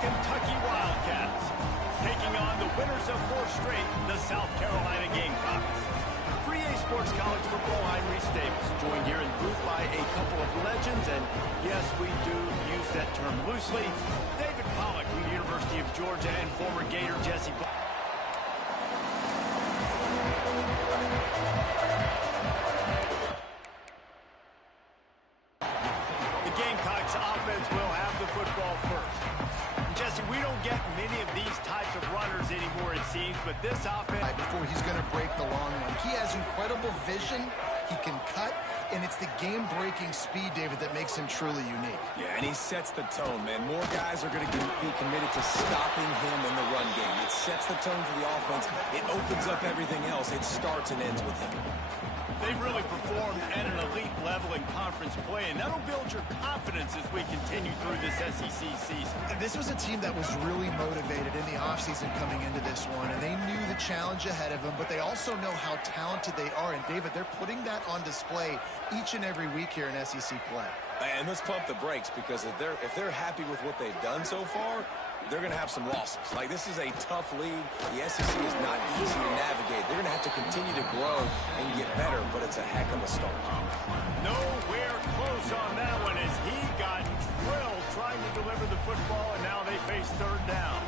Kentucky Wildcats, taking on the winners of 4 straight, the South Carolina Gamecocks. For EA Sports College Football, I'm Reese Davis, joined here in the booth by a couple of legends, and yes, we do use that term loosely. David Pollack from the University of Georgia and former Gator Jesse Buck. The Gamecocks offense will have the football first. Jesse, we don't get many of these types of runners anymore, it seems, but this offense... Before he's going to break the long one. He has incredible vision, he can cut, and it's the game-breaking speed, David, that makes him truly unique. Yeah, and he sets the tone, man. More guys are going to be committed to stopping him in the run game. It sets the tone for the offense. It opens up everything else. It starts and ends with him. They've really performed at an elite level in conference play, and that'll build your confidence as we continue through this SEC season. This was a team that was really motivated in the offseason coming into this one, and they knew the challenge ahead of them, but they also know how talented they are. And, David, they're putting that on display each and every week here in SEC play. And let's pump the brakes, because if they're happy with what they've done so far, they're going to have some losses. Like, this is a tough league. The SEC is not easy to navigate. They're going to have to continue to grow and get better, but it's a heck of a start. Nowhere close on that one as he got drilled trying to deliver the football, and now they face 3rd down.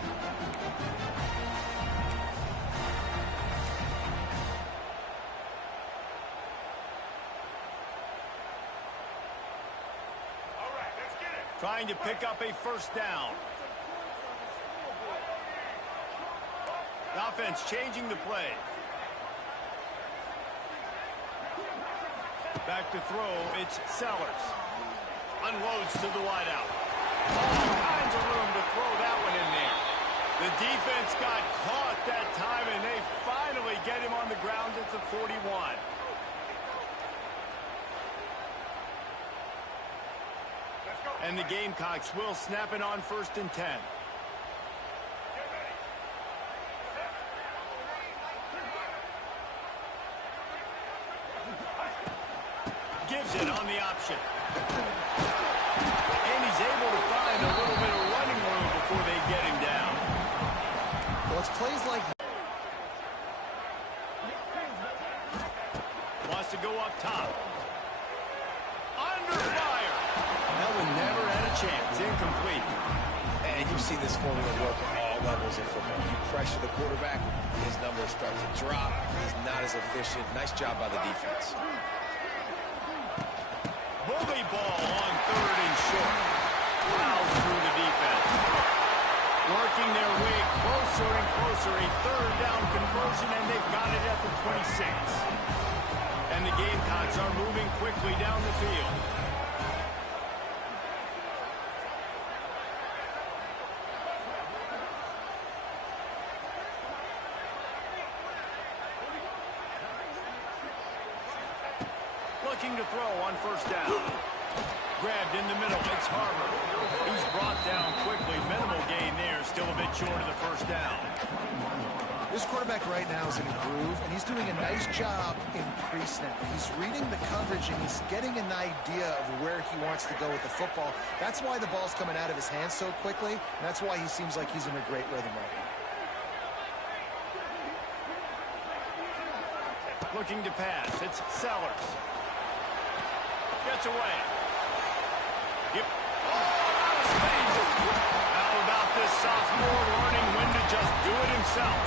All right, let's get it. Trying to pick up a 1st down. The offense changing the play. Back to throw, it's Sellers. Unloads to the wideout. All kinds of room to throw that one in there. The defense got caught that time, and they finally get him on the ground at the 41. And the Gamecocks will snap it on 1st and 10. Gives it on the option. And he's able to find a little bit of running room before they get him down. Well, it's plays like... Wants to go up top. Under fire. That one never had a chance. Incomplete. And you see this formula work at all levels of football. You pressure the quarterback, his numbers start to drop. He's not as efficient. Nice job by the defense. Bully ball on 3rd and short. Plows through the defense. Working their way closer and closer. A 3rd down conversion, and they've got it at the 26. And the Gamecocks are moving quickly down the field. Looking to throw on 1st down. Grabbed in the middle. It's Harper. He's brought down quickly. Minimal gain there. Still a bit short of the 1st down. This quarterback right now is in a groove, and he's doing a nice job in pre-snap. He's reading the coverage, and he's getting an idea of where he wants to go with the football. That's why the ball's coming out of his hands so quickly, and that's why he seems like he's in a great rhythm right now. Looking to pass. It's Sellers. Gets away. Yep. Oh, out of space. How about this sophomore learning when to just do it himself?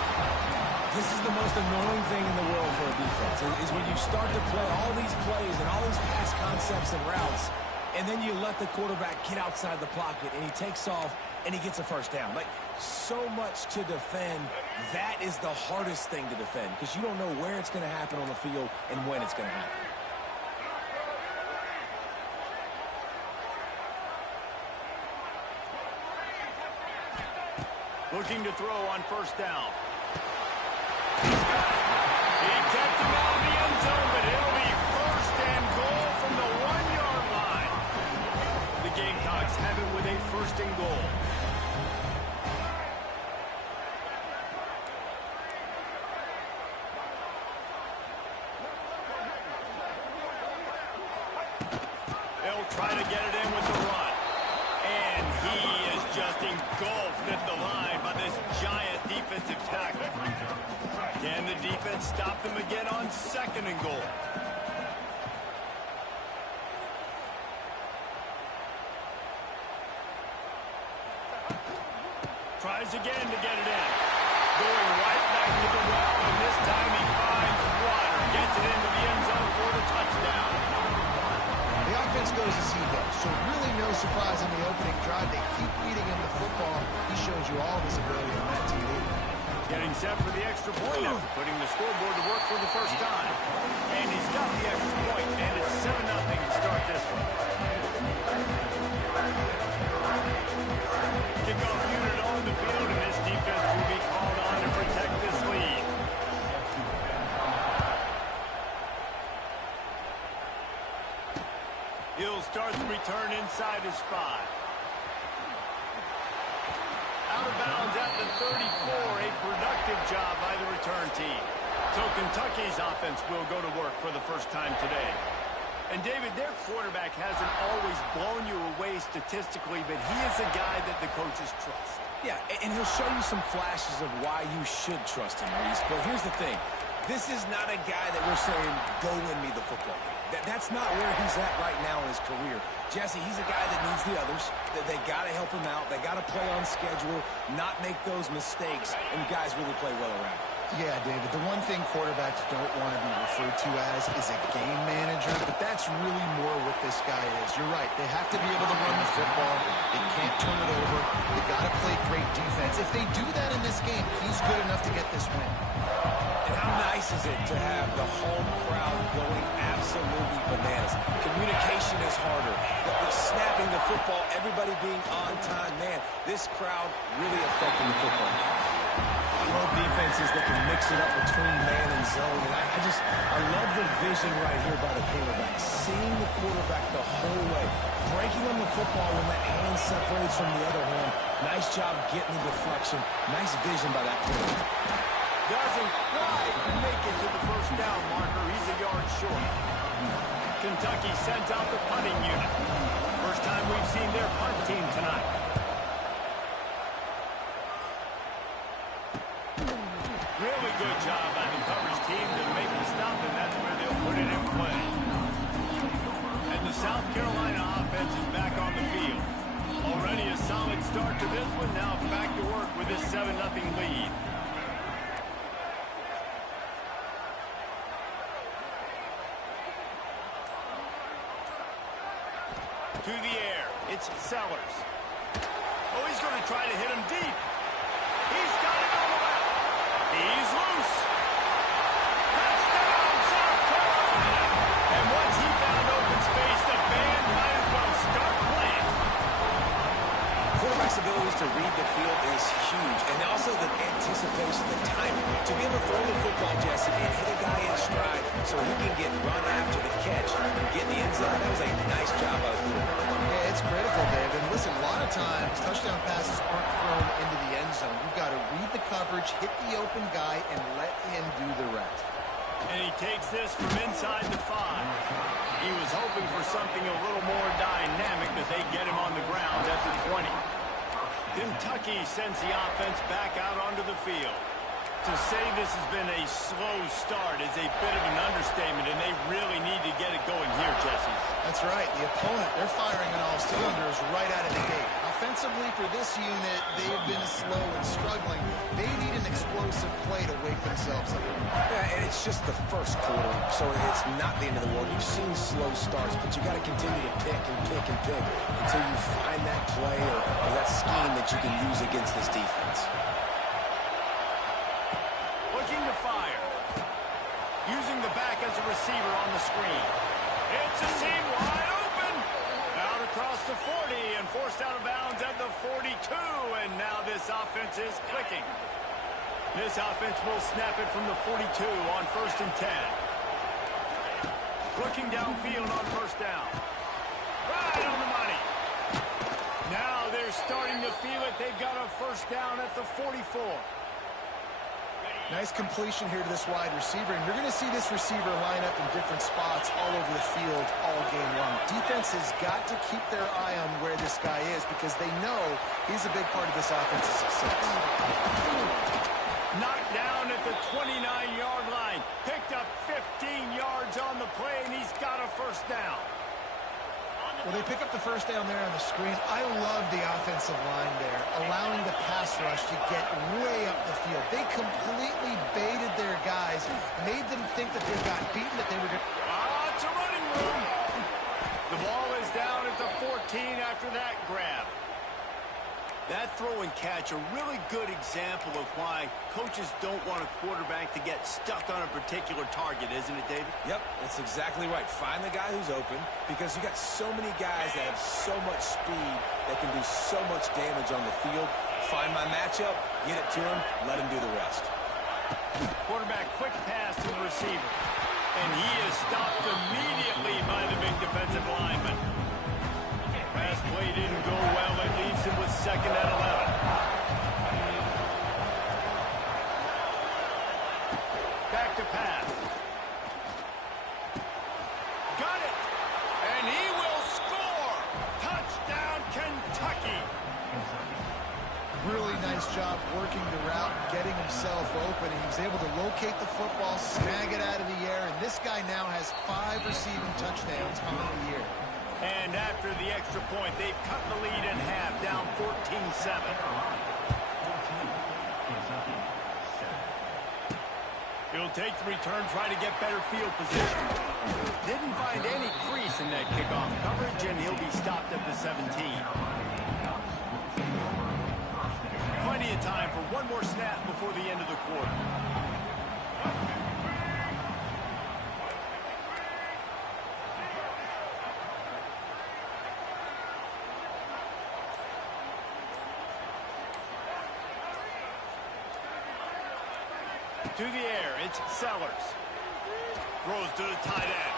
This is the most annoying thing in the world for a defense, is when you start to play all these plays and all these pass concepts and routes, and then you let the quarterback get outside the pocket, and he takes off, and he gets a 1st down. Like, so much to defend. That is the hardest thing to defend, because you don't know where it's going to happen on the field and when it's going to happen. Looking to throw on 1st down. He's got it. He kept him out of the end zone, but it'll be 1st and goal from the 1-yard line. The Gamecocks have it with a 1st and goal. They'll try to get it in with the run. And he is just engulfed at the line by this giant defensive tackle. Can the defense stop them again on 2nd and goal? Tries again to get it in. Going right back to the well, and this time he finds water. Gets it into the end zone for the touchdown. The offense goes as he goes, so really no surprise in the opening drive. They keep feeding him the football. He shows you all of his ability on that TV. Getting set for the extra point now, putting the scoreboard to work for the first time. And he's got the extra point, and it's 7-0 to start this one. Kickoff unit on the field, and this defense will be called on to protect this lead. He'll start the return inside his 5. Out of bounds at the 34, a productive job by the return team. So Kentucky's offense will go to work for the first time today. And David, their quarterback hasn't always blown you away statistically, but he is a guy that the coaches trust. Yeah, and he'll show you some flashes of why you should trust him, Reese. But here's the thing. This is not a guy that we're saying, go win me the football game. That's not where he's at right now in his career. Jesse, he's a guy that needs the others. They got to help him out. They got to play on schedule, not make those mistakes, and guys really play well around. Yeah, David, the one thing quarterbacks don't want to be referred to as is a game manager, but that's really more what this guy is. You're right. They have to be able to run the football. They can't turn it over. They got to play great defense. If they do that in this game, he's good enough to get this win. And how nice is it to have the home crowd going absolutely bananas? Communication is harder. The snapping the football, everybody being on time. Man, this crowd really affecting the football. Both defenses that can mix it up between man and zone. And I love the vision right here by the quarterback. Seeing the quarterback the whole way. Breaking on the football when that hand separates from the other hand. Nice job getting the deflection. Nice vision by that quarterback. Doesn't quite make it to the first down marker. He's a yard short. Kentucky sends out the punting unit. First time we've seen their punt team tonight. Really good job by the coverage team to make the stop, and that's where they'll put it in play. And the South Carolina offense is back on the field. Already a solid start to this one. Now back to work with this 7-0 lead. To the air, it's Sellers. Oh, he's going to try to hit him deep. He's got it on the left. He's loose. Touchdown, South Carolina. And once he found open space, the band might as well start playing. Quarterback's ability to read the field is huge. And also the anticipation, the timing. To be able to throw the football, Jesse, and hit a guy in stride so he can get run after the catch and get in the end zone. That was a nice job by the quarterback. Yeah, it's critical, David. Listen, a lot of times touchdown passes aren't thrown into the end zone. You've got to read the coverage, hit the open guy, and let him do the rest. And he takes this from inside the 5. He was hoping for something a little more dynamic, that they get him on the ground at the 20. Kentucky sends the offense back out onto the field. To say this has been a slow start is a bit of an understatement, and they really need to get it going here, Jesse. That's right. The opponent, they're firing on all cylinders right out of the gate. Offensively, for this unit, they've been slow and struggling. They need an explosive play to wake themselves up. Yeah, and it's just the first quarter, so it's not the end of the world. You've seen slow starts, but you got to continue to pick and pick and pick until you find that play or that scheme that you can use against this defense. Looking to fire. Using the back as a receiver on the screen. It's a seam wide open. Out across the 40 and forced out of bounds at the 42. And now this offense is clicking. This offense will snap it from the 42 on 1st and 10. Looking downfield on 1st down. Right on the money. Now they're starting to feel it. They've got a 1st down at the 44. Nice completion here to this wide receiver, and you're going to see this receiver line up in different spots all over the field all game long. Defense has got to keep their eye on where this guy is because they know he's a big part of this offense's success. Knocked down at the 29-yard line. Picked up 15 yards on the play, and he's got a first down. Well, they pick up the first down there on the screen. I love the offensive line there, allowing the pass rush to get way up the field. They completely baited their guys, made them think that they got beaten, that they were going to... It's a running room. The ball is down at the 14 after that grab. That throw and catch, a really good example of why coaches don't want a quarterback to get stuck on a particular target, isn't it, David? Yep, that's exactly right. Find the guy who's open because you got so many guys that have so much speed that can do so much damage on the field. Find my matchup, get it to him, let him do the rest. Quarterback quick pass to the receiver. And he is stopped immediately by the big defensive lineman. Pass play didn't go well. It leaves him with 2nd and 11. Back to pass. Got it. And he will score. Touchdown, Kentucky. Really nice job working the route, getting himself open. He was able to locate the football, snag it out of the air, and this guy now has 5 receiving touchdowns on the year. And after the extra point, they've cut the lead in half, down 14-7. He'll take the return, try to get better field position. Didn't find any crease in that kickoff coverage, and he'll be stopped at the 17. Plenty of time for one more snap before the end of the quarter. To the air, it's Sellers. Throws to the tight end.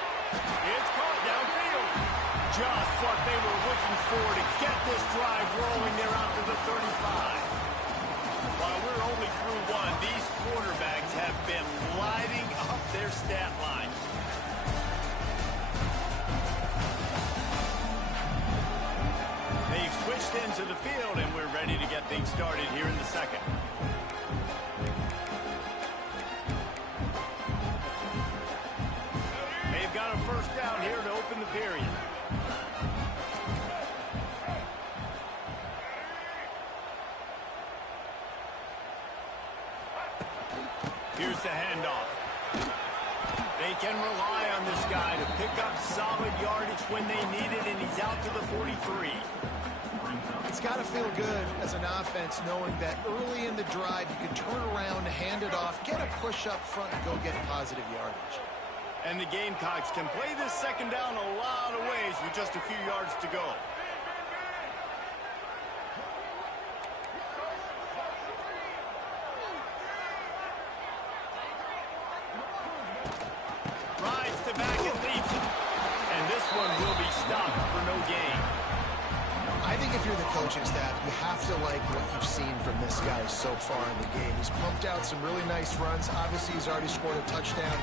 It's caught downfield. Just what they were looking for to get this drive rolling there out to the 35. While we're only through one, these quarterbacks have been lighting up their stat line. They've switched into the field, and we're ready to get things started here in the second. They've got a first down here to open the period. Here's the handoff. They can rely on this guy to pick up solid yardage when they need it, and he's out to the 43. It's got to feel good as an offense knowing that early in the drive you can turn around, hand it off, get a push up front, and go get positive yardage. And the Gamecocks can play this second down a lot of ways with just a few yards to go. Rides to back and leaps it. And this one will be stopped for no gain. I think if you're the coaching staff, you have to like what you've seen from this guy so far in the game. He's pumped out some really nice runs. Obviously, he's already scored a touchdown.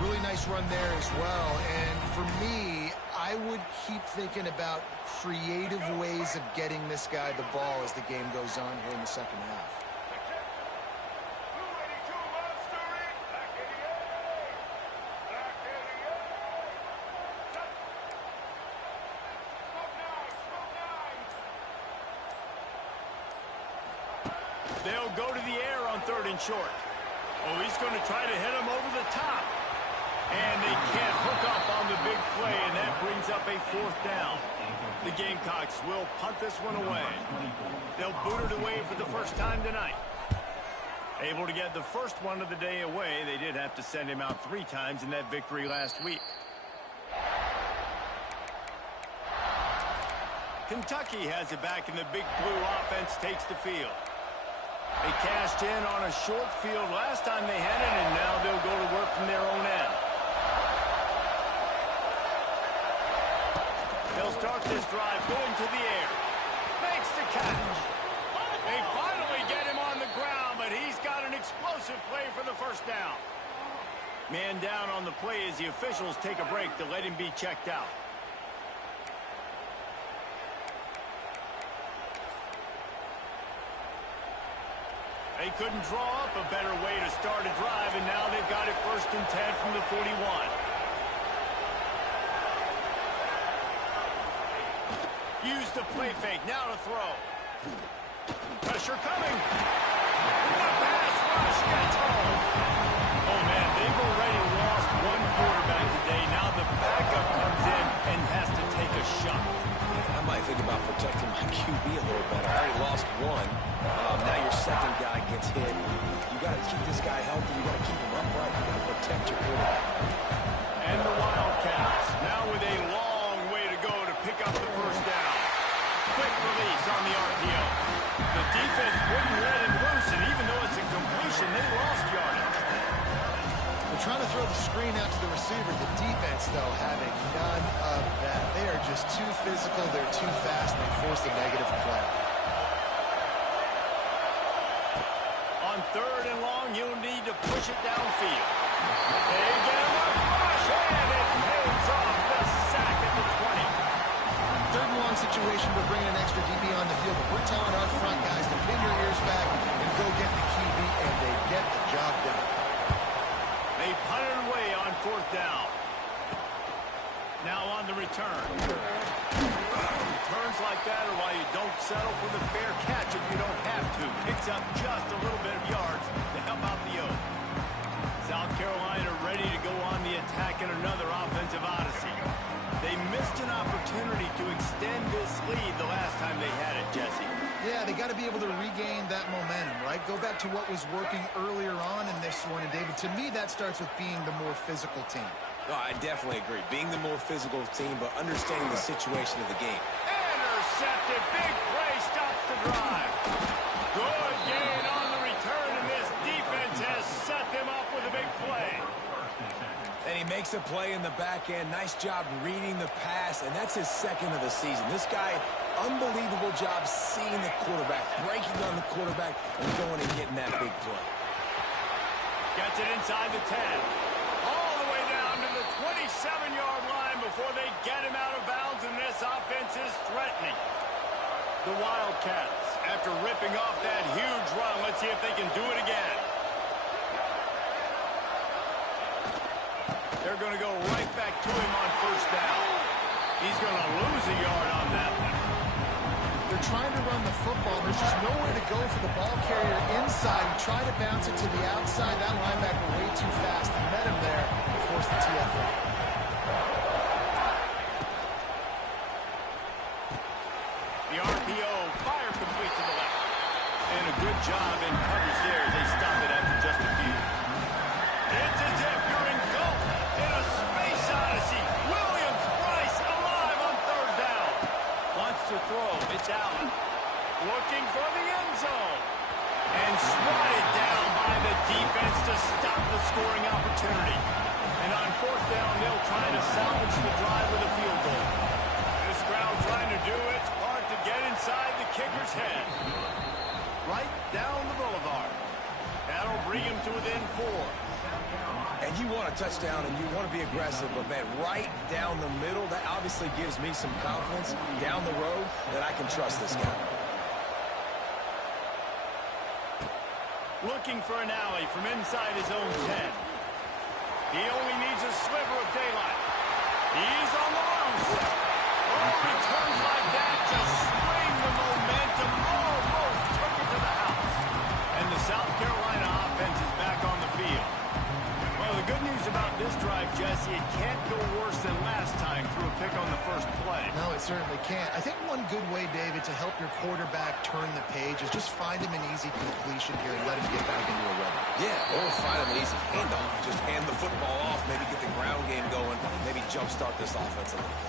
Really nice run there as well. And for me, I would keep thinking about creative ways of getting this guy the ball as the game goes on here in the second half. They'll go to the air on 3rd and short. Oh, he's going to try to hit him over the top. And they can't hook up on the big play, and that brings up a 4th down. The Gamecocks will punt this one away. They'll boot it away for the first time tonight. Able to get the first one of the day away. They did have to send him out 3 times in that victory last week. Kentucky has it back, and the Big Blue offense takes the field. They cashed in on a short field last time they had it, and now they'll go to work from their own end. They'll start this drive going to the air. Makes the catch. They finally get him on the ground, but he's got an explosive play for the first down. Man down on the play as the officials take a break to let him be checked out. They couldn't draw up a better way to start a drive, and now they've got it 1st and 10 from the 41. Use the play fake, now to throw. Pressure coming. The pass rush gets home. Oh, man, they've already lost one quarterback today. Now the backup comes in and has to take a shot. I might think about protecting my QB a little better. I already lost one. Now your second guy gets hit. You got to keep this guy healthy. You got to keep him upright. You got to protect your quarterback. And the Wildcats now with a long way to go to pick up the first down. Quick release on the RPO. The defense wouldn't let him loose, and even though it's a completion, they lost yardage. They're trying to throw the screen out to the receiver. The defense, though, having none of that. They are just too physical. They're too fast, and they force a negative play. On 3rd and long, you'll need to push it downfield. They get him a rush, and it pays off the sack at the 20. 3rd and long situation, we're bringing an extra DB on the field, but we're telling our front guys to pin your ears back and go get the QB, and they get the job done. They punt it away on 4th down. Now on the return. Returns like that are why you don't settle for the fair catch if you don't have to. Picks up just a little bit of yards to help out the Oak. South Carolina ready to go on the attack in another offensive odyssey. They missed an opportunity to extend this lead the last time they had it, Jesse. Yeah, they got to be able to regain that momentum, right? Go back to what was working earlier on in this one. And, David, to me, that starts with being the more physical team. No, I definitely agree. Being the more physical team, but understanding the situation of the game. Intercepted. Big play stops the drive. Good gain on the return, and this defense has set them up with a big play. And he makes a play in the back end. Nice job reading the pass, and that's his 2nd of the season. This guy, unbelievable job seeing the quarterback, breaking on the quarterback, and going and getting that big play. Gets it inside the 10. All the way down to the 27-yard line before they get him out of bounds, and this offense is threatening. The Wildcats, after ripping off that huge run, let's see if they can do it again. They're going to go right back to him on 1st down. He's going to lose a yard on that one. They're trying to run the football. There's just nowhere to go for the ball carrier inside. He tried to bounce it to the outside. That linebacker way too fast. He met him there and forced the TFL. The RPO, fire complete to the left. And a good job in coverage there. They stop it after just a few. It's as if you're engulfed in a space odyssey. Williams-Brice alive on 3rd down. Wants to throw. It's Allen. Looking for the end zone. And swatted down by the defense to stop the scoring opportunity. And on 4th down, they'll try to salvage the drive with a field goal. This crowd trying to do its part to get inside the kicker's head. Right down the boulevard. That'll bring him to within 4. And you want a touchdown and you want to be aggressive, but, man, right down the middle, that obviously gives me some confidence down the road that I can trust this guy. Looking for an alley from inside his own 10. He only needs a sliver of daylight. He's on the loose. Oh, returns like that just swing the momentum. Almost took it to the house. And the South Carolina offense is back on the field. Well, the good news about this drive, Jesse, it can't go worse than last time through a pick on the first play. No, it certainly can't. I think one good way, David, to help your quarterback turn the page is just find him an easy completion here and let him get back into a rhythm. Yeah, or find him an easy handoff. Just hand the football off, maybe get the ground game going, maybe jumpstart this offense a little bit.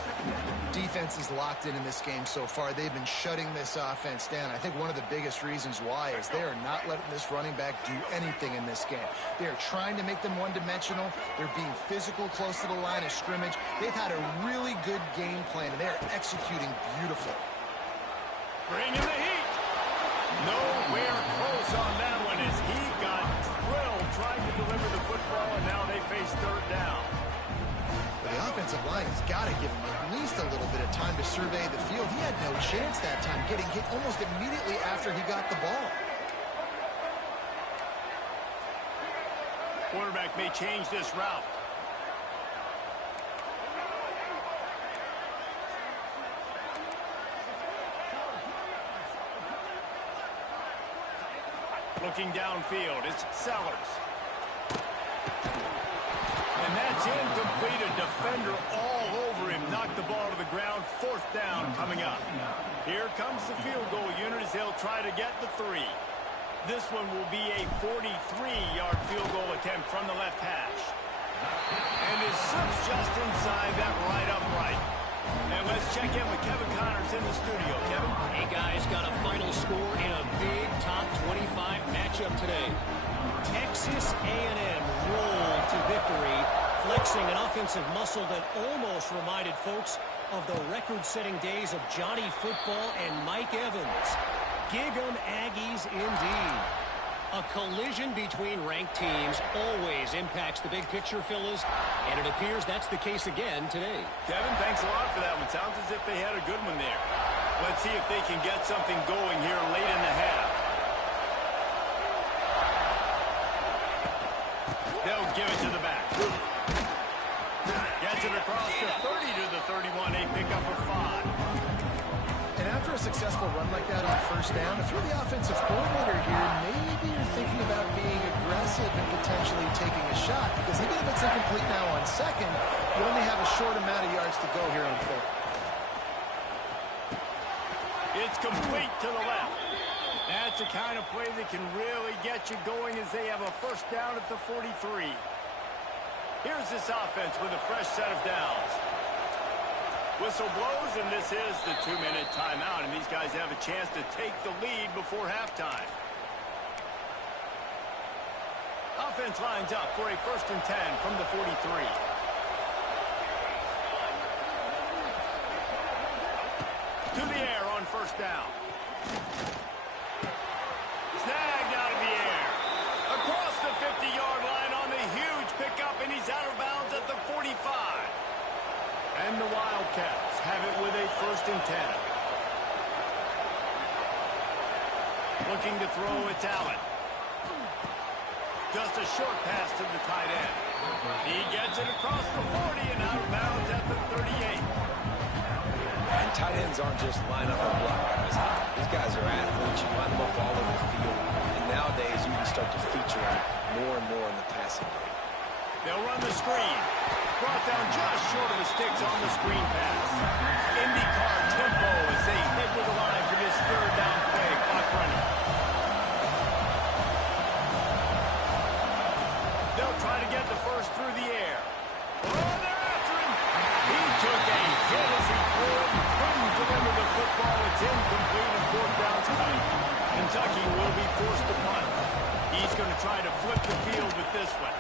Defense is locked in this game so far. They've been shutting this offense down. I think one of the biggest reasons why is they are not letting this running back do anything in this game. They are trying to make them one-dimensional. They're being physical close to the line of scrimmage. They've had a really good game plan, and they are executing beautifully. Bring in the heat. No got to give him at least a little bit of time to survey the field. He had no chance that time, getting hit almost immediately after he got the ball. Quarterback may change this route. Looking downfield, it's Sellers. And that's incomplete. A defender all over him. Knocked the ball to the ground. 4th down coming up. Here comes the field goal unit as they'll try to get the 3. This one will be a 43-yard field goal attempt from the left hash. And it slips just inside that right upright. And let's check in with Kevin Connors in the studio. Kevin? Hey, guys, got a final score in a big top 25 matchup today. Texas A&M rolled to victory, flexing an offensive muscle that almost reminded folks of the record-setting days of Johnny Football and Mike Evans. Gig 'em Aggies indeed. A collision between ranked teams always impacts the big picture, fellas, and it appears that's the case again today. Kevin, thanks a lot for that one. Sounds as if they had a good one there. Let's see if they can get something going here late in the half. They'll give it to the back. Gets it across the 30 to the 31. A pickup of 5. And after a successful run like that on 1st down, if you're the offensive coordinator here, maybe you're thinking about being aggressive and potentially taking a shot, because even if it's incomplete now on 2nd, you only have a short amount of yards to go here on 3rd. It's complete to the left. That's the kind of play that can really get you going as they have a 1st down at the 43. Here's this offense with a fresh set of downs. Whistle blows, and this is the 2-minute timeout, and these guys have a chance to take the lead before halftime. Offense lines up for a 1st and 10 from the 43. To the air on 1st down. Snagged out of the air. Across the 50-yard line on the huge pickup, and he's out of bounds at the 45. And the Wildcats have it with a 1st and 10. Looking to throw, it's Allen. Just a short pass to the tight end. He gets it across the 40 and out of bounds at the 38. And tight ends aren't just line up and block guys. These guys are athletes. You line them up all over the field. And nowadays, you can start to feature them more and more in the passing game. They'll run the screen. Brought down just short of the sticks on the screen pass. IndyCar tempo as they head to the line for this 3rd down play. Clock running. They'll try to get the 1st through the air. Oh, they're after him. He took a hit as he threw it and couldn't deliver the football. It's incomplete and 4th down's tight. Kentucky will be forced to punt. He's going to try to flip the field with this one.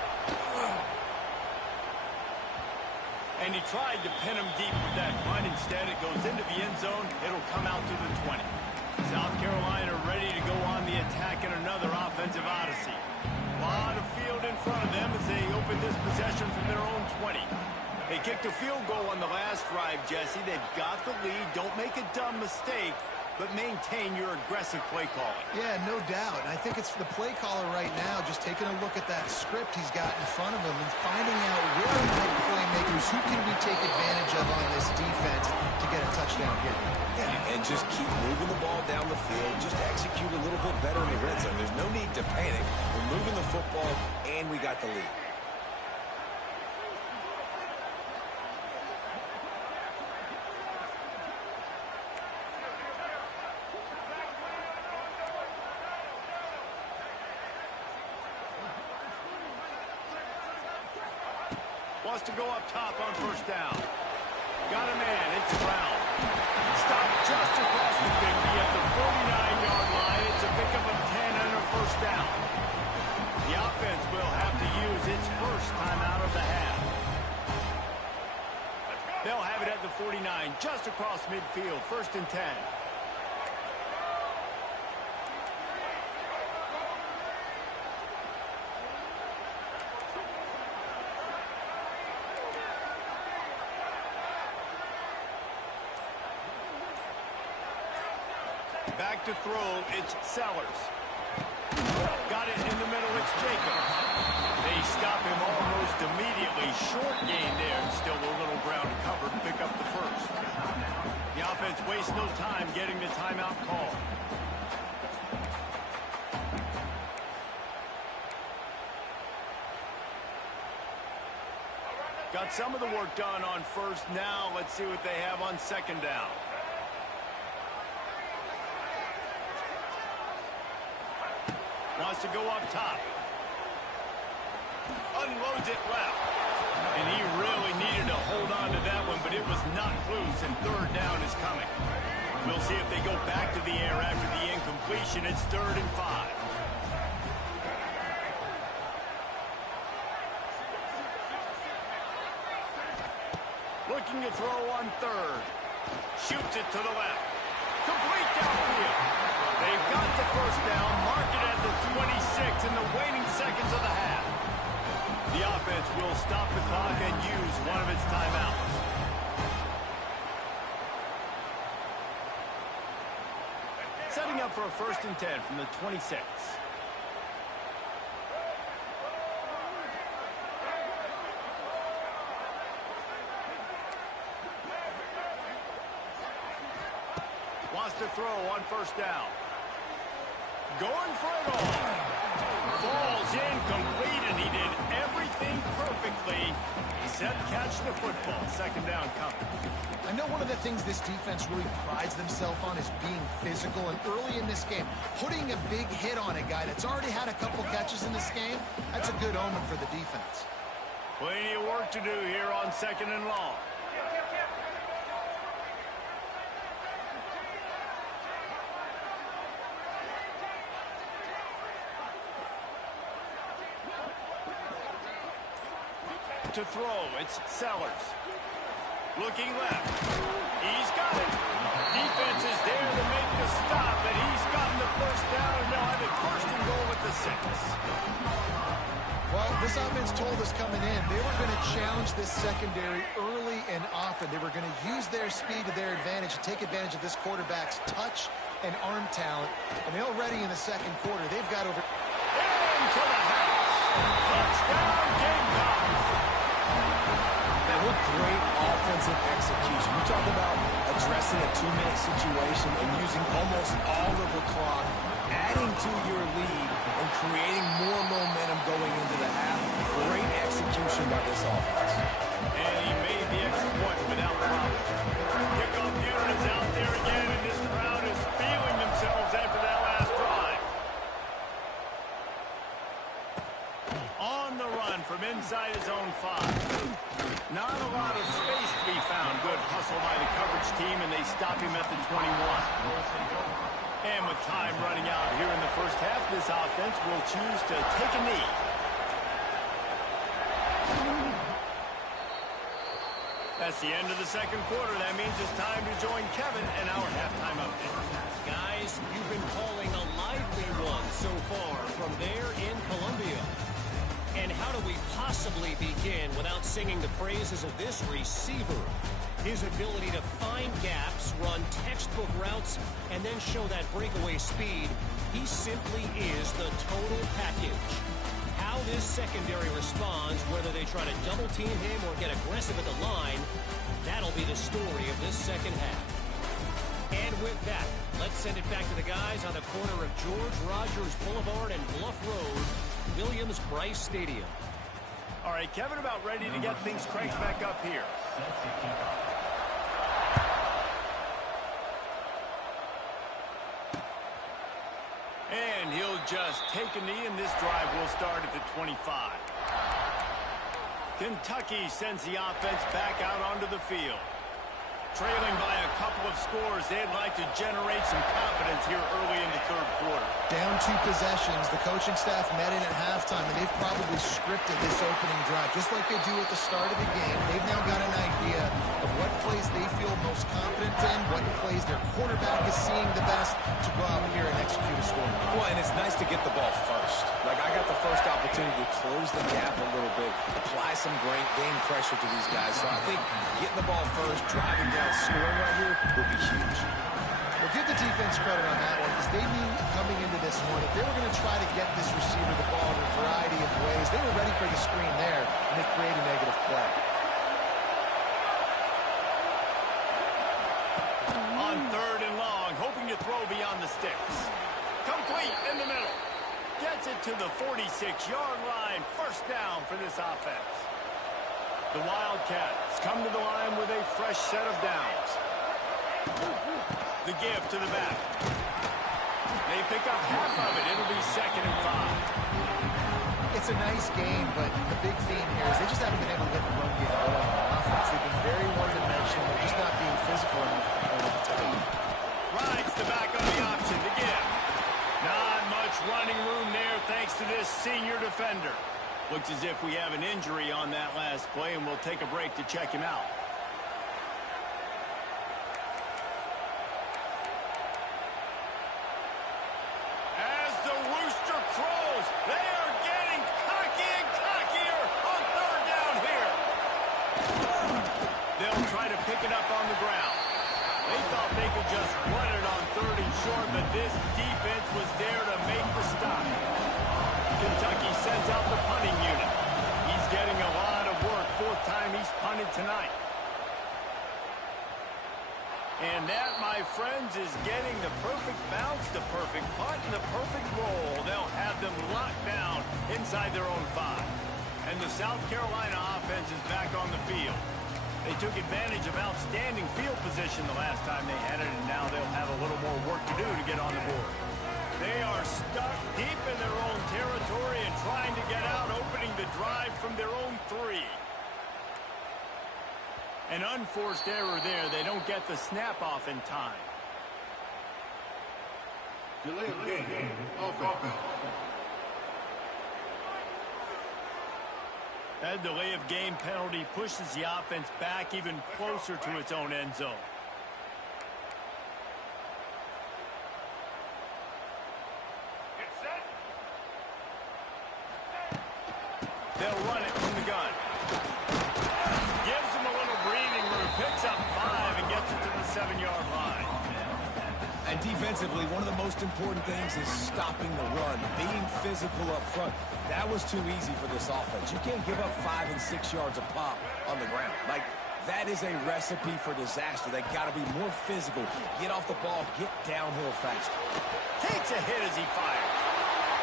And he tried to pin him deep with that punt. Instead, it goes into the end zone. It'll come out to the 20. South Carolina ready to go on the attack in another offensive odyssey. A lot of field in front of them as they open this possession from their own 20. They kicked a field goal on the last drive, Jesse. They've got the lead. Don't make a dumb mistake, but maintain your aggressive play calling. Yeah, no doubt. And I think it's the play caller right now just taking a look at that script he's got in front of him and finding out where are the playmakers, who can we take advantage of on this defense to get a touchdown here. Yeah, and just keep moving the ball down the field. Just execute a little bit better in the red zone. There's no need to panic. We're moving the football, and we got the lead. Wants to go up top on 1st down. Got a man. It's Brown. Stopped just across the 50 at the 49-yard line. It's a pickup of 10 and a 1st down. The offense will have to use its 1st timeout of the half. They'll have it at the 49, just across midfield. 1st and 10. Back to throw, it's Sellers. Got it in the middle, it's Jacobs. They stop him almost immediately. Short gain there, still a little ground to cover to pick up the first. The offense wastes no time getting the timeout call. Got some of the work done on first. Now let's see what they have on second down. Wants to go up top. Unloads it left. And he really needed to hold on to that one, but it was not loose, and third down is coming. We'll see if they go back to the air after the incompletion. It's 3rd and 5. Looking to throw on third. Shoots it to the left. Complete downfield. They've got the first down, mark it at the 26 in the waning seconds of the half. The offense will stop the clock and use one of its timeouts. Setting up for a 1st and 10 from the 26. Wants to throw on first down. Going for it all. Falls incomplete, and he did everything perfectly. Except catch the football. 2nd down coming. I know one of the things this defense really prides themselves on is being physical, and early in this game, putting a big hit on a guy that's already had a couple catches in this game, that's a good omen for the defense. Plenty of work to do here on 2nd and long. To throw, it's Sellers. Looking left. He's got it. Defense is there to make the stop, and he's gotten the first down, and they'll have it 1st and goal at the 6. Well, this offense told us coming in, they were going to challenge this secondary early and often. They were going to use their speed to their advantage and take advantage of this quarterback's touch and arm talent. And they're already in the 2nd quarter. They've got over... Into the house. Touchdown, Gamecocks. What great offensive execution. You talk about addressing a 2-minute situation and using almost all of the clock, adding to your lead, and creating more momentum going into the half. Great execution by this offense. And he made the extra point without problem. Kickoff unit is out there again, and this crowd is feeling themselves after that last drive. On the run from inside his own 5. Not a lot of space to be found. Good hustle by the coverage team, and they stop him at the 21. And with time running out here in the first half, this offense will choose to take a knee. That's the end of the 2nd quarter. That means it's time to join Kevin in our halftime update. Guys, you've been calling a lively one so far from there in Columbia. And how do we possibly begin without singing the praises of this receiver? His ability to find gaps, run textbook routes, and then show that breakaway speed. He simply is the total package. How this secondary responds, whether they try to double team him or get aggressive at the line, that'll be the story of this 2nd half. And with that, let's send it back to the guys on the corner of George Rogers Boulevard and Bluff Road, Williams-Brice Stadium. All right, Kevin, about ready to get things cranked back up here. And he'll just take a knee, and this drive will start at the 25. Kentucky sends the offense back out onto the field. Trailing by a couple of scores, they'd like to generate some confidence here early in the 3rd quarter. Down 2 possessions, the coaching staff met in at halftime, and they've probably scripted this opening drive, just like they do at the start of the game. They've now got an idea of what plays they feel most confident in, what plays their quarterback is seeing the best to go out here and execute a score. Well, and it's nice to get the ball first. Like, I got the first opportunity to close the gap a little bit, apply some great game pressure to these guys. So I think getting the ball first, driving down, scoring right here would be huge. Well, give the defense credit on that one because they knew coming into this one if they were going to try to get this receiver the ball in a variety of ways, they were ready for the screen there, and they create a negative play. On 3rd and long, hoping to throw beyond the sticks. Complete in the middle. Gets it to the 46-yard line. First down for this offense. The Wildcats come to the line with a fresh set of downs. The give to the back. They pick up half of it. It'll be 2nd and 5. It's a nice game, but the big theme here is they just haven't been able to get the run game going on offense. They've been very one-dimensional. They're just not being physical enough to play with the team. Rides the back on the option. The give. Not much running room there thanks to this senior defender. Looks as if we have an injury on that last play, and we'll take a break to check him out. As the rooster crows, they are getting cocky and cockier on 3rd down here. They'll try to pick it up on the ground. They thought they could just run it on 3rd and short, but this defense was there to make the stop. Kentucky sends out the punting unit. He's getting a lot of work. 4th time he's punted tonight. And that, my friends, is getting the perfect bounce, the perfect punt, and the perfect roll. They'll have them locked down inside their own 5. And the South Carolina offense is back on the field. They took advantage of outstanding field position the last time they had it, and now they'll have a little more work to do to get on the board. They are stuck deep in their own territory and trying to get out, opening the drive from their own 3. An unforced error there. They don't get the snap off in time. Delay of game. Offense. That delay of game penalty pushes the offense back even closer to its own end zone. They'll run it from the gun. Gives them a little breathing room. Picks up 5 and gets it to the 7-yard line. And defensively, one of the most important things is stopping the run, being physical up front. That was too easy for this offense. You can't give up 5 and 6 yards a pop on the ground. Like, that is a recipe for disaster. They got to be more physical. Get off the ball, get downhill faster. Takes a hit as he fires.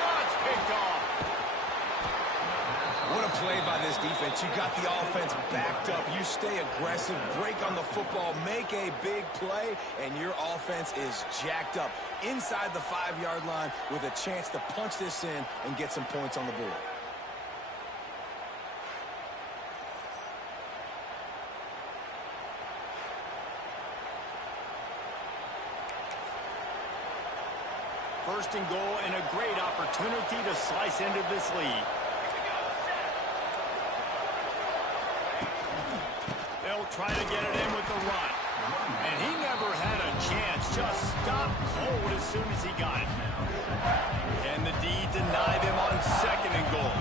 Oh, it's picked off. What a play by this defense. You got the offense backed up. You stay aggressive, break on the football, make a big play, and your offense is jacked up inside the 5-yard line with a chance to punch this in and get some points on the board. First and goal and a great opportunity to slice into this lead. They'll try to get it in with the run. And he never had a chance. Just stopped cold as soon as he got it. Can the D deny them on 2nd and goal?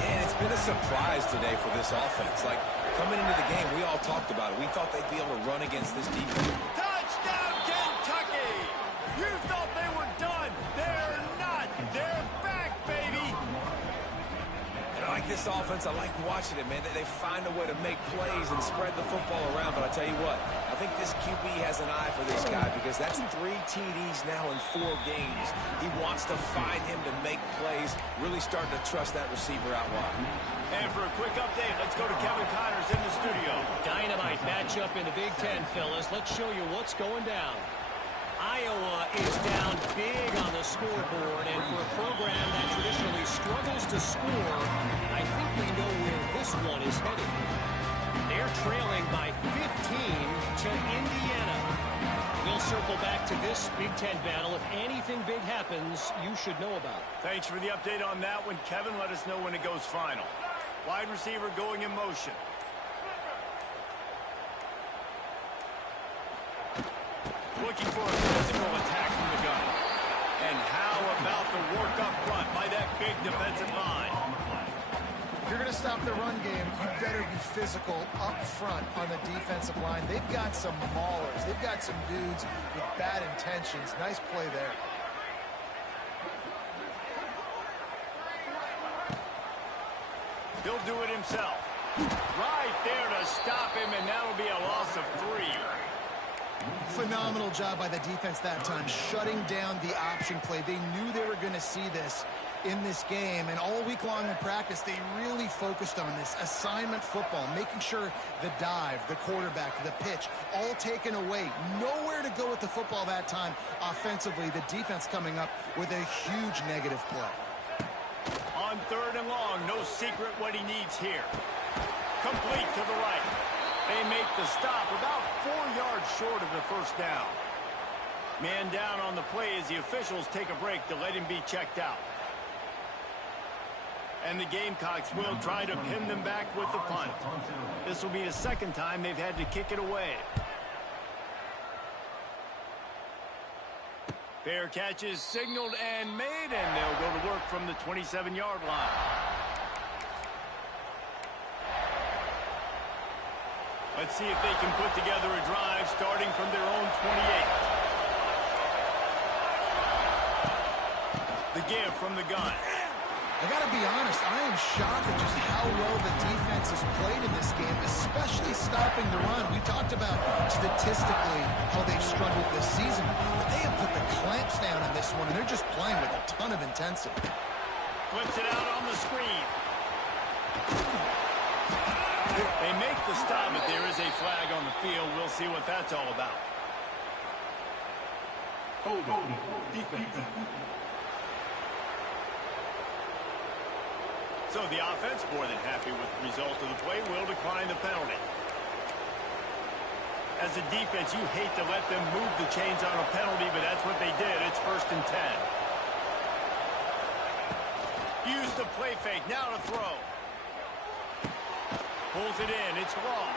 And it's been a surprise today for this offense. Like, coming into the game, we all talked about it. We thought they'd be able to run against this defense. Touchdown, Kentucky! You thought they were done. They're not. They're back, baby. And I like this offense. I like watching it, man. They find a way to make plays and spread the football around. But I tell you what, I think this QB has an eye for this guy because that's 3 TDs now in 4 games. He wants to find him to make plays, really starting to trust that receiver out wide. And for a quick update, let's go to Kevin Connors in the studio. Dynamite matchup in the Big Ten, fellas. Let's show you what's going down. Iowa is down big on the scoreboard, and for a program that traditionally struggles to score, I think we know where this one is headed. They're trailing by 15 to Indiana. We'll circle back to this Big Ten battle. If anything big happens, you should know about it. Thanks for the update on that one, Kevin. Let us know when it goes final. Wide receiver going in motion. Looking for a physical attack from the gun. And how about the work up front by that big defensive line? If you're going to stop the run game, you better be physical up front on the defensive line. They've got some maulers. They've got some dudes with bad intentions. Nice play there. He'll do it himself. Right there to stop him, and that'll be a loss of 3. Phenomenal job by the defense that time, shutting down the option play. They knew they were going to see this in this game, and all week long in practice, they really focused on this assignment football, making sure the dive, the quarterback, the pitch, all taken away. Nowhere to go with the football that time offensively. The defense coming up with a huge negative play. On 3rd and long, no secret what he needs here. Complete to the right. They make the stop about 4 yards short of the first down. Man down on the play as the officials take a break to let him be checked out. And the Gamecocks will try to pin them back with the punt. This will be the 2nd time they've had to kick it away. Fair catch is signaled and made, and they'll go to work from the 27-yard line. Let's see if they can put together a drive starting from their own 28. The give from the gun. I got to be honest, I am shocked at just how well the defense has played in this game, especially stopping the run. We talked about statistically how they've struggled this season, but they have put the clamps down in this one, and they're just playing with a ton of intensity. Flips it out on the screen. They make the stop, but there is a flag on the field. We'll see what that's all about. Defense. So the offense, more than happy with the result of the play, will decline the penalty. As a defense, you hate to let them move the chains on a penalty, but that's what they did. It's 1st and 10. Use the play fake. Now to throw. Pulls it in. It's Law.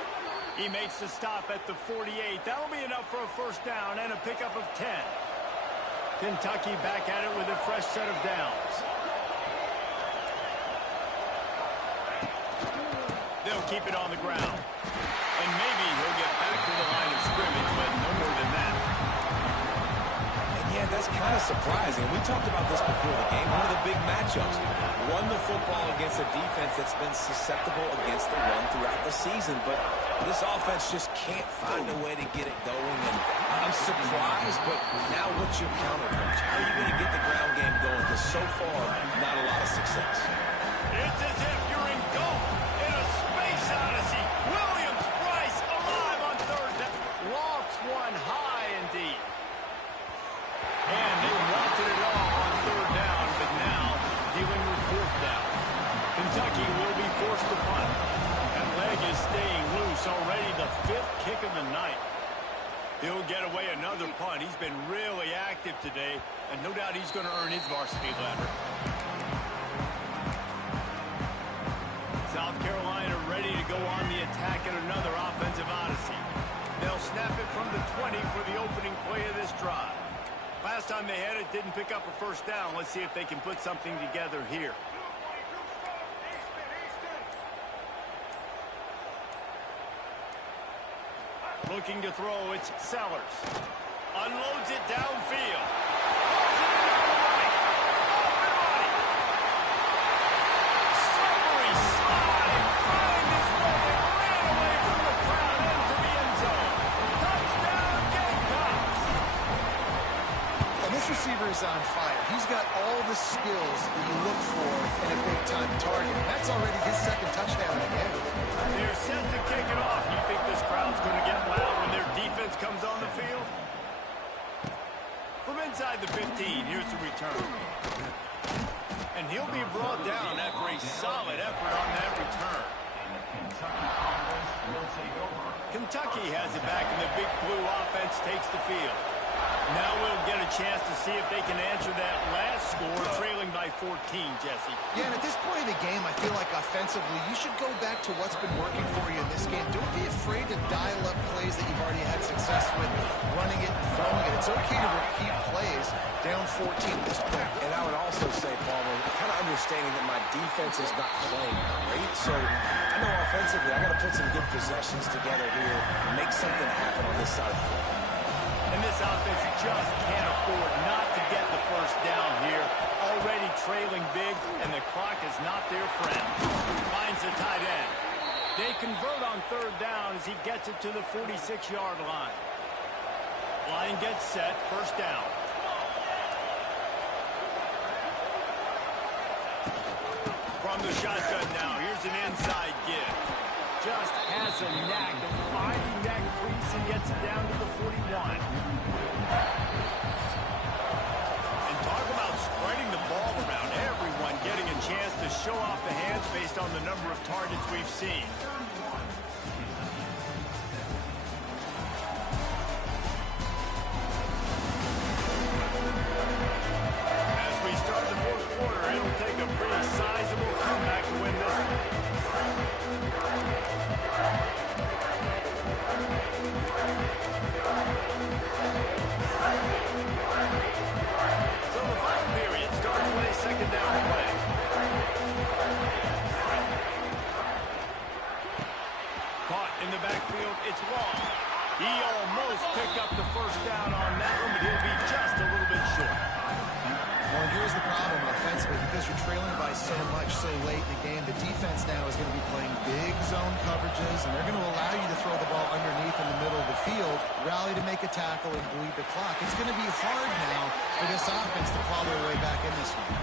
He makes the stop at the 48. That'll be enough for a 1st down and a pickup of 10. Kentucky back at it with a fresh set of downs. They'll keep it on the ground. And maybe he'll get back to the line of scrimmage, but no more than that. And yeah, that's kind of surprising. We talked about this before the game. One of the big matchups. Run the football against a defense that's been susceptible against the run throughout the season. But this offense just can't find a way to get it going. And I'm surprised, but now what's your counterpunch? How are you going to get the ground game going? Because so far, not a lot of success. It's as if you're engulfed in a space odyssey. Williams-Brice alive on 3rd down. Lofts one high indeed. And they wanted it all on 3rd down, but now dealing with 4th down. Kentucky will be forced to punt. That leg is staying loose already, the 5th kick of the night. He'll get away another punt. He's been really active today, and no doubt he's going to earn his varsity letter. South Carolina ready to go on the attack at another offensive odyssey. They'll snap it from the 20 for the opening play of this drive. Last time they had it, didn't pick up a 1st down. Let's see if they can put something together here. Looking to throw, it's Sellers. Unloads it downfield. Slippery slide. Find his way and ran away from the crowd into the end zone. Touchdown, Gamecocks. And this receiver is on fire. He's got all the skills that you look for in a big-time target. That's already his 2nd touchdown in the game. They're set to kick it off. You think this crowd's going to get loud when their defense comes on the field? From inside the 15, here's the return. And he'll be brought down after a solid effort on that return. Kentucky has it back, and the Big Blue offense takes the field. Now we'll get a chance to see if they can answer that last score, trailing by 14, Jesse. Yeah, and at this point in the game, I feel like offensively, you should go back to what's been working for you in this game. Don't be afraid to dial up plays that you've already had success with, running it and throwing it. It's okay to repeat plays downfield. 14 at this point. And I would also say, Palmer, kind of understanding that my defense is not playing great. So I know offensively I got to put some good possessions together here and make something happen on this side of the floor. And this offense just can't afford not to get the first down here. Already trailing big, and the clock is not their friend. Finds the tight end. They convert on third down as he gets it to the 46-yard line. Line gets set, first down. From the shotgun now, here's an inside give. Just has a knack of finding that crease and gets it down to the 41. And talk about spreading the ball around. Everyone getting a chance to show off the hands based on the number of targets we've seen. As we start the fourth quarter, it'll take a pretty sizable comeback to win this one. So the final period starts with a second down play. Caught in the backfield, it's Long. He almost picked up the first down on that one, but he'll be just a little bit short. Well, here's the problem offensively, because you're trailing by so much so late in the game. The defense now is going to be playing big zone coverages, and they're going to allow you to throw the ball underneath in the middle of the field, rally to make a tackle, and bleed the clock. It's going to be hard now for this offense to claw their way back in this one.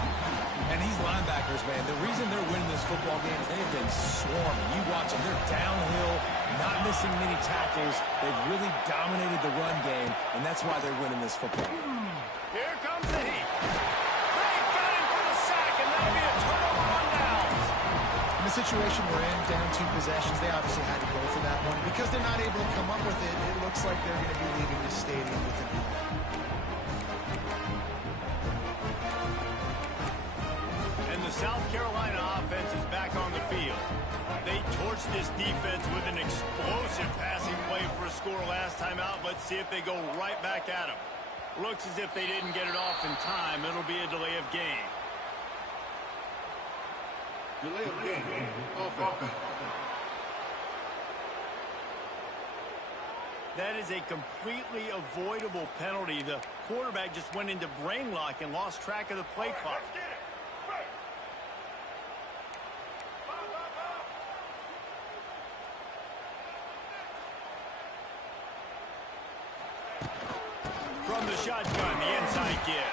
And these linebackers, man, the reason they're winning this football game is they've been swarming. You watch them. They're downhill, not missing many tackles. They've really dominated the run game, and that's why they're winning this football game. Here comes the heat. They've got him for the sack, and that'll be a turnover on downs. In the situation we're in, down 2 possessions, they obviously had to go for that one. Because they're not able to come up with it, it looks like they're going to be leaving the stadium with an E. And the South Carolina offense is back on the field. They torched this defense with an explosive passing play for a score last time out. Let's see if they go right back at them. Looks as if they didn't get it off in time. It'll be a delay of game. Delay of game. Offense. That is a completely avoidable penalty. The quarterback just went into brain lock and lost track of the play clock. From the shotgun, the inside give.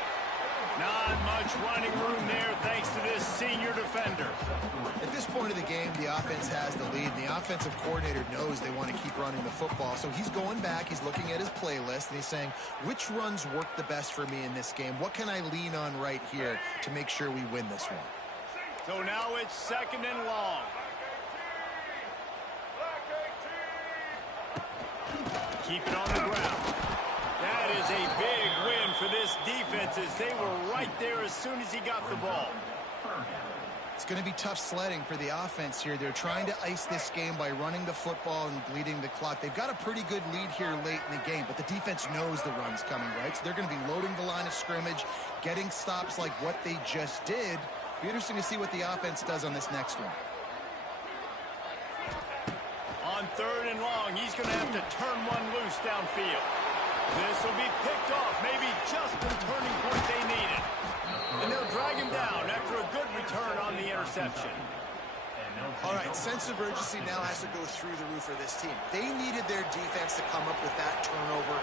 Not much running room there thanks to this senior defender. At this point of the game, the offense has the lead. The offensive coordinator knows they want to keep running the football. So he's going back, he's looking at his playlist, and he's saying, which runs work the best for me in this game? What can I lean on right here to make sure we win this one? So now it's second and long. Keep it on the ground. That is a big win for this defense as they were right there as soon as he got the ball. It's going to be tough sledding for the offense here. They're trying to ice this game by running the football and bleeding the clock. They've got a pretty good lead here late in the game, but the defense knows the run's coming, right? So they're going to be loading the line of scrimmage, getting stops like what they just did. Be interesting to see what the offense does on this next one. On third and long, he's going to have to turn one loose downfield. This will be picked off, maybe just the turning point they needed. And they'll drag him down after a good return on the interception. All right, sense of urgency now has to go through the roof for this team. They needed their defense to come up with that turnover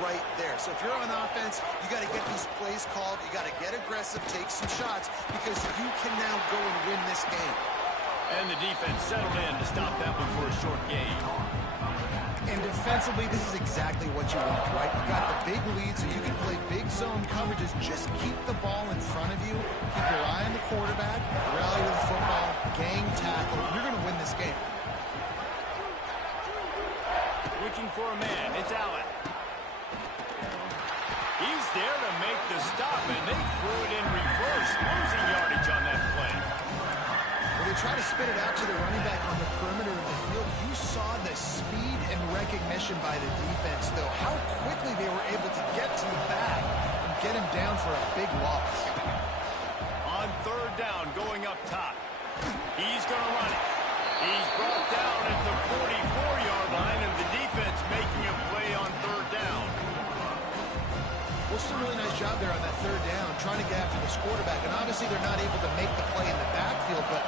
right there. So if you're on offense, you got to get these plays called. You got to get aggressive, take some shots, because you can now go and win this game. And the defense settled in to stop that one for a short gain. And defensively, this is exactly what you want, right? You got the big lead, so you can play big zone coverages. Just keep the ball in front of you. Keep your eye on the quarterback. Rally to the football. Gang tackle. You're going to win this game. Looking for a man. It's Allen. He's there to make the stop, and they threw it in reverse, losing yardage on that play. Well, they try to spit it out to the running back on the perimeter of the field. You saw the speed and recognition by the defense, though. How quickly they were able to get to the back and get him down for a big loss. On third down, going up top. He's going to run it. He's brought down at the 44-yard line, and the defense making a play on third down. Well, it's a really nice job there on that third down, trying to get after this quarterback. And obviously they're not able to make the play in the backfield, but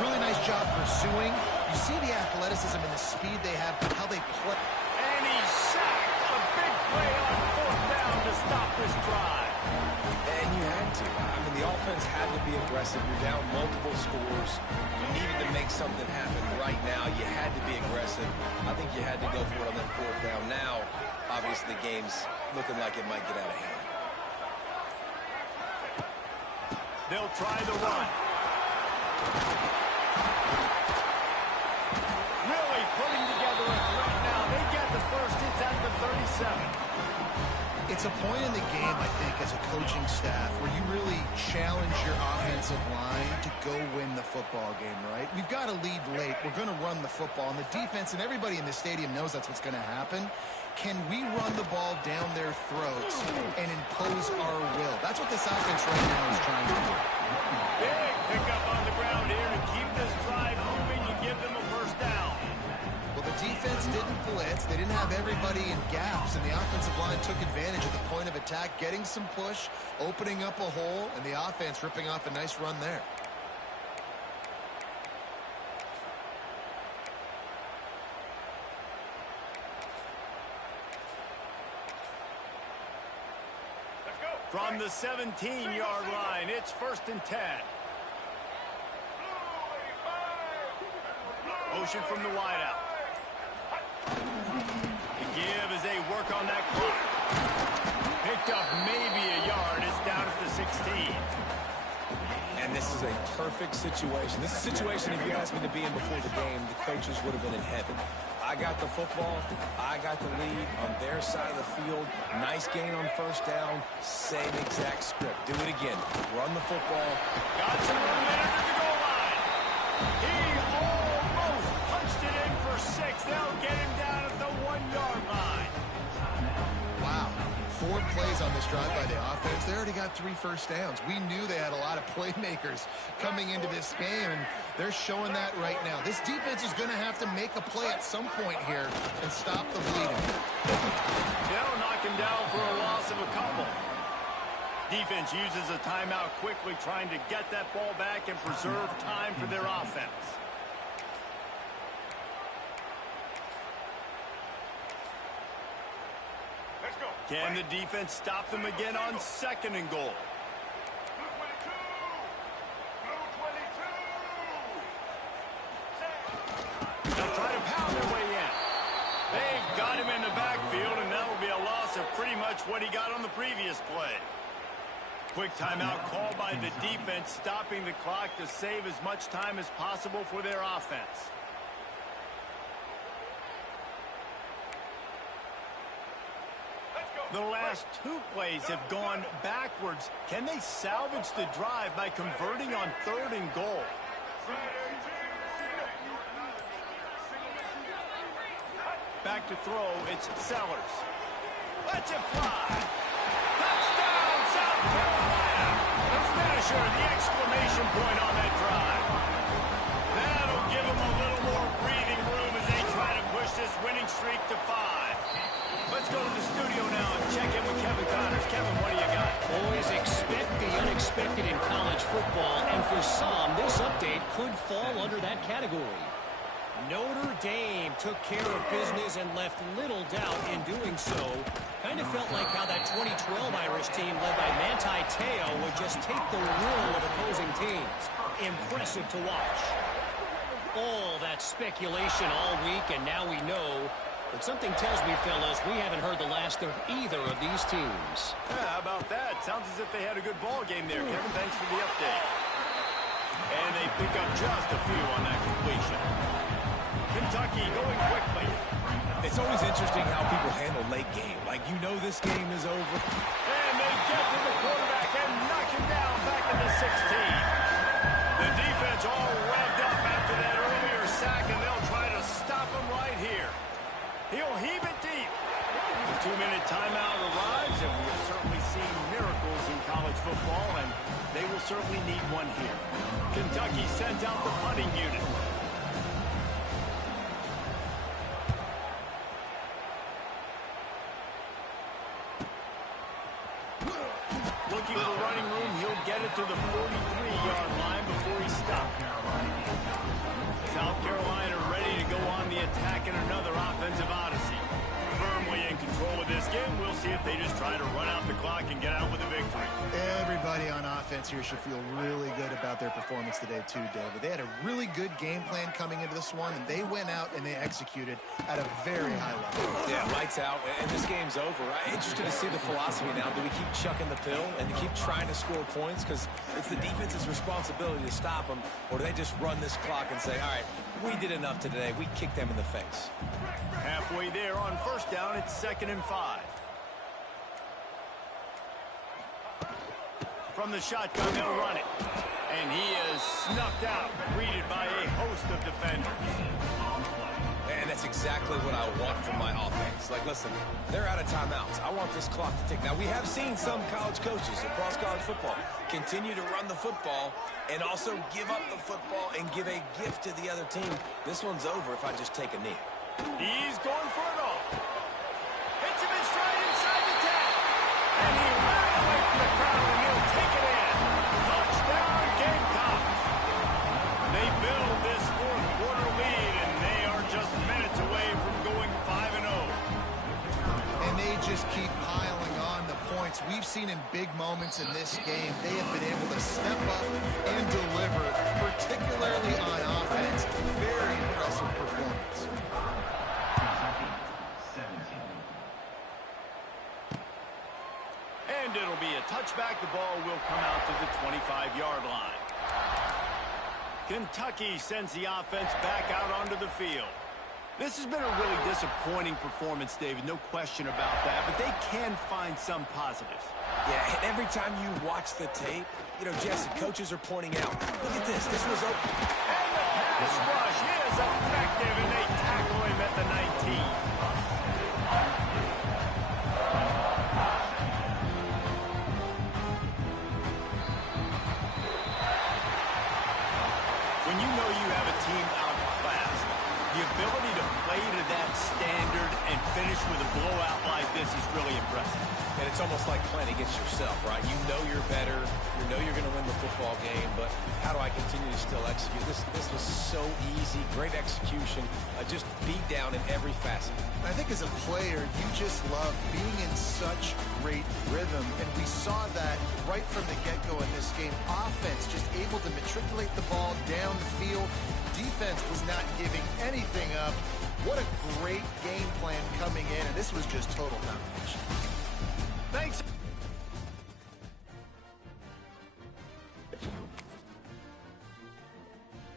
really nice job pursuing. You see the athleticism and the speed they have, how they play. And he's sacked. A big play on fourth down to stop this drive. And you had to. I mean, the offense had to be aggressive. You're down multiple scores. You needed to make something happen right now. You had to be aggressive. I think you had to go for it on that fourth down. Now, obviously, the game's looking like it might get out of hand. They'll try the run. Really putting together a threat now. They get the first. It's at the 37. It's a point in the game, I think, as a coaching staff, where you really challenge your offensive line to go win the football game, right? We've got to lead late. We're going to run the football. And the defense and everybody in the stadium knows that's what's going to happen. Can we run the ball down their throats and impose our will? That's what this offense right now is trying to do. Big pickup on the ground here to keep this drive moving and give them a first down. Well, the defense didn't blitz. They didn't have everybody in gaps, and the offensive line took advantage of the point of attack, getting some push, opening up a hole, and the offense ripping off a nice run there. From the 17-yard line, it's 1st and 10. Motion from the wideout. The give as they work on that clock. Picked up maybe a yard. It's down at the 16. And this is a perfect situation. This is a situation, if you asked me to be in before the game, the coaches would have been in heaven. I got the football. I got the lead on their side of the field. Nice gain on first down. Same exact script. Do it again. Run the football. Got some room there to the goal line. He almost punched it in for 6. They'll get him down at the 1-yard line. Wow. 4 plays on this drive by the offense. They already got 3 first downs. We knew they had a lot of playmakers coming into this game, and they're showing that right now. This defense is going to have to make a play at some point here and stop the bleeding. They'll knock him down for a loss of a couple. Defense uses a timeout quickly, trying to get that ball back and preserve time for their offense. Can the defense stop them again on 2nd and goal? They'll try to pound their way in. They've got him in the backfield, and that will be a loss of pretty much what he got on the previous play. Quick timeout called by the defense, stopping the clock to save as much time as possible for their offense. The last 2 plays have gone backwards. Can they salvage the drive by converting on 3rd and goal? Back to throw, it's Sellers. Let's it fly. Touchdown, South Carolina. The finisher, the exclamation point on that drive. That'll give them a little more breathing room as they try to push this winning streak to 5. Let's go to the studio now and check in with Kevin Connors. Kevin, what do you got? Always expect the unexpected in college football, and for some, this update could fall under that category. Notre Dame took care of business and left little doubt in doing so. Kind of felt like how that 2012 Irish team led by Manti Te'o would just take the will of opposing teams. Impressive to watch. All that speculation all week, and now we know. But something tells me, fellas, we haven't heard the last of either of these teams. Yeah, how about that? Sounds as if they had a good ball game there. Kevin, thanks for the update. And they pick up just a few on that completion. Kentucky going quickly. It's always interesting how people handle late game. Like, you know this game is over. And they get to the quarterback and knock him down back to the 16. The defense all revved up after that earlier sack, and they'll try to stop him right here. He'll heave it deep. The 2-minute timeout arrives, and we have certainly seen miracles will certainly need one here. Kentucky sends out the punting unit. Looking for running room, he'll get it to the 43-yard line before he stopped. South Carolina ready to go on the attack in another offensive odyssey. Firmly in control of this game. We'll see if they just try to run out the clock and get out with a victory. Everybody on offense here should feel really good about their performance today too, David. They had a really good game plan coming into this one, and they went out and they executed at a very high level. Yeah, lights out, and this game's over. I'm interested to see the philosophy now. Do we keep chucking the pill and keep trying to score points? Because it's the defense's responsibility to stop them, or do they just run this clock and say, all right, we did enough today. We kicked them in the face. Halfway there on first down, it's 2nd and 5. From the shotgun, they'll run it. And he is snuffed out, greeted by a host of defenders. And that's exactly what I want from my offense. Like, listen, they're out of timeouts. I want this clock to tick. Now, we have seen some college coaches across college football continue to run the football and also give up the football and give a gift to the other team. This one's over if I just take a knee. He's going for it all. Hits him in stride inside the 10. And he ran away from the crowd, and he'll take it in. Touchdown, Gamecocks. They build this fourth-quarter lead, and they are just minutes away from going 5-0. And they just keep piling on the points. We've seen in big moments in this game, they have been able to step up and deliver, particularly on offense. Very impressive performance. And it'll be a touchback. The ball will come out to the 25-yard line. Kentucky sends the offense back out onto the field. This has been a really disappointing performance, David, no question about that, but they can find some positives. Yeah, and every time you watch the tape, you know, Jesse, coaches are pointing out, look at this, this was open. And the pass rush is effective, and they tackle him at the 19. When you know you have a team outclassed, the ability to play to that standard and finish with a blowout like this is really impressive. And it's almost like playing against yourself, right? You know you're better. You know you're going to win the football game, but how do I continue to still execute? This was so easy. Great execution. Just beat down in every facet. I think as a player, you just love being in such great rhythm, and we saw that right from the get-go in this game. Offense just able to matriculate the ball down the field. Defense was not giving anything up. What a great game plan coming in, and this was just total domination. Thanks.